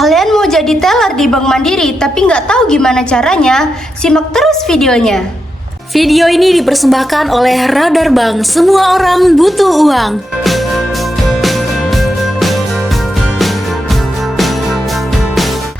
Kalian mau jadi teller di Bank Mandiri tapi nggak tahu gimana caranya? Simak terus videonya. Video ini dipersembahkan oleh Radar Bank. Semua orang butuh uang.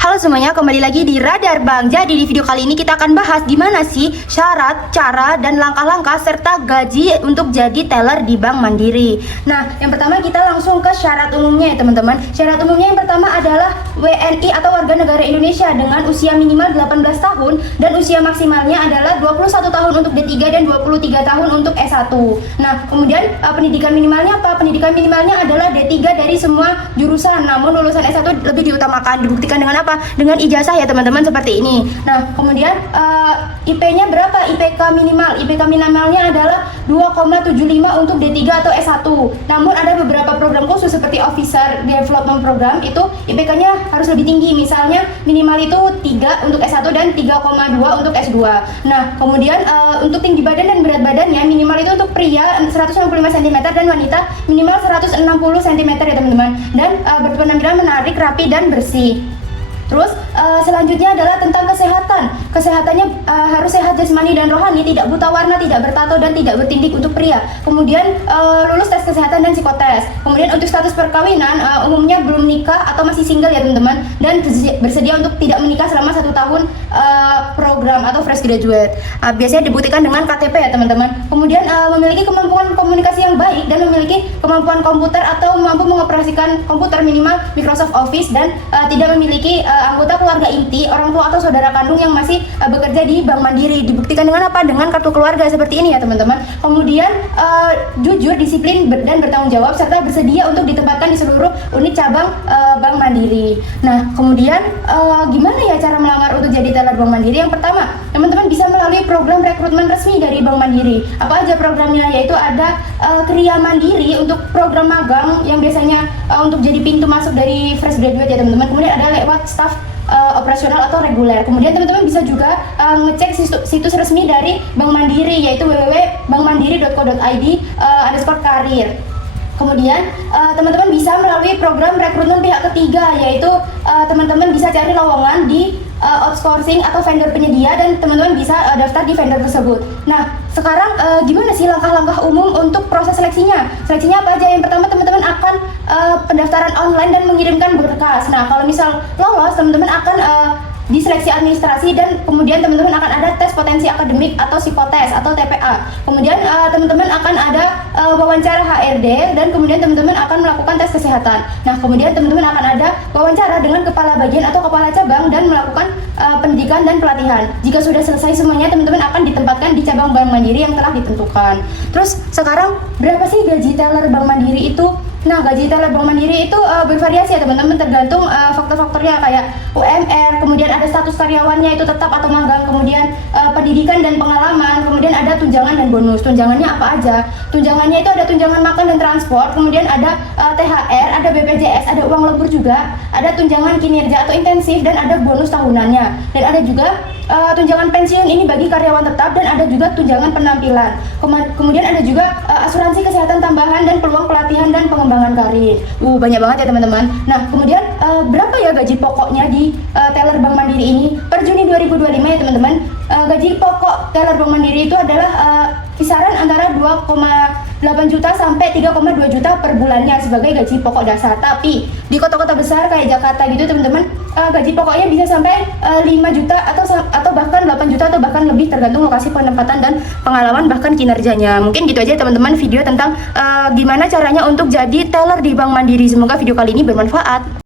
Halo semuanya, kembali lagi di Radar Bank. Jadi di video kali ini kita akan bahas gimana sih syarat, cara, dan langkah-langkah serta gaji untuk jadi teller di Bank Mandiri. Nah, yang pertama kita langsung ke syarat umumnya ya teman-teman. Syarat umumnya yang pertama adalah WNI atau warga negara Indonesia dengan usia minimal 18 tahun dan usia maksimalnya adalah 21 tahun untuk D3 dan 23 tahun untuk S1. Nah, kemudian pendidikan minimalnya apa? Pendidikan minimalnya adalah D3 dari semua jurusan. Namun lulusan S1 lebih diutamakan. Dibuktikan dengan apa? Dengan ijazah ya teman-teman, seperti ini. Nah, kemudian IP-nya berapa? IPK minimal. IPK minimalnya adalah 2,75 untuk D3 atau S1. Namun ada beberapa program khusus seperti Officer Development Program, itu IPK-nya harus lebih tinggi. Misalnya minimal itu 3 untuk S1 dan 3,2 untuk S2. Nah, kemudian untuk tinggi badan dan berat badannya minimal itu untuk pria 165 cm dan wanita minimal 160 cm ya teman-teman. Dan berpenampilan menarik, rapi dan bersih. Terus selanjutnya adalah tentang kesehatan. Kesehatannya harus sehat jasmani dan rohani, tidak buta warna, tidak bertato dan tidak bertindik untuk pria. Kemudian lulus tes kesehatan dan psikotes. Kemudian untuk status perkawinan umumnya belum nikah atau masih single ya teman-teman, dan bersedia untuk tidak menikah selama 1 tahun program atau fresh graduate. Biasanya dibuktikan dengan KTP ya teman-teman. Kemudian memiliki kemampuan komunikasi yang baik dan memiliki kemampuan komputer atau mampu mengoperasikan komputer minimal Microsoft Office dan tidak memiliki anggota keluarga inti, orang tua atau saudara kandung yang masih bekerja di Bank Mandiri. Dibuktikan dengan apa? Dengan kartu keluarga seperti ini ya teman-teman. Kemudian jujur, disiplin dan bertanggung jawab serta bersedia untuk ditempatkan di seluruh unit cabang Bank Mandiri. Nah, kemudian gimana ya cara melamar untuk jadi teller Bank Mandiri? Yang pertama, teman-teman bisa melalui program rekrutmen resmi dari Bank Mandiri. Apa aja programnya? Yaitu ada Kriya Mandiri untuk program magang yang biasanya untuk jadi pintu masuk dari fresh graduate ya teman-teman. Kemudian ada lewat staff operasional atau reguler. Kemudian teman-teman bisa juga ngecek situs resmi dari Bank Mandiri, yaitu www.bankmandiri.co.id_karir. Kemudian teman-teman bisa melalui program rekrutmen pihak ketiga, yaitu teman-teman bisa cari lowongan di outsourcing atau vendor penyedia dan teman-teman bisa daftar di vendor tersebut. Nah, sekarang gimana sih langkah-langkah umum untuk proses seleksinya? Seleksinya apa aja? Yang pertama, teman-teman akan pendaftaran online dan mengirimkan berkas. Nah, kalau misal lolos, teman-teman akan diseleksi administrasi dan kemudian teman-teman akan ada tes potensi akademik atau psikotes atau TPA. Kemudian teman-teman akan ada wawancara HRD dan kemudian teman-teman akan melakukan tes kesehatan. Nah, kemudian teman-teman akan ada wawancara dengan kepala bagian atau kepala cabang dan melakukan pendidikan dan pelatihan. Jika sudah selesai semuanya, teman-teman akan ditempatkan di cabang Bank Mandiri yang telah ditentukan. Terus sekarang berapa sih gaji teller Bank Mandiri itu? Nah, gaji teller Bank Mandiri itu bervariasi ya teman-teman, tergantung faktor-faktornya kayak UMR, kemudian ada status karyawannya itu tetap atau magang, kemudian pendidikan dan pengalaman, kemudian ada tunjangan dan bonus. Tunjangannya apa aja? Tunjangannya itu ada tunjangan makan dan transport, kemudian ada THR, ada BPJS, ada uang lembur juga, ada tunjangan kinerja atau intensif, dan ada bonus tahunannya. Dan ada juga tunjangan pensiun ini bagi karyawan tetap, dan ada juga tunjangan penampilan. Kemudian ada juga asuransi kesehatan tambahan dan peluang pelatihan dan pengembangan karir. Banyak banget ya teman-teman. Nah, kemudian berapa ya gaji pokoknya di teller Bank Mandiri ini? Per Juni 2025 ya teman-teman, gaji pokok teller Bank Mandiri itu adalah kisaran antara 2,8 juta sampai 3,2 juta per bulannya sebagai gaji pokok dasar. Tapi di kota-kota besar kayak Jakarta gitu teman-teman, gaji pokoknya bisa sampai 5 juta atau bahkan 8 juta atau bahkan lebih, tergantung lokasi penempatan dan pengalaman bahkan kinerjanya. Mungkin gitu aja teman-teman video tentang gimana caranya untuk jadi teller di Bank Mandiri. Semoga video kali ini bermanfaat.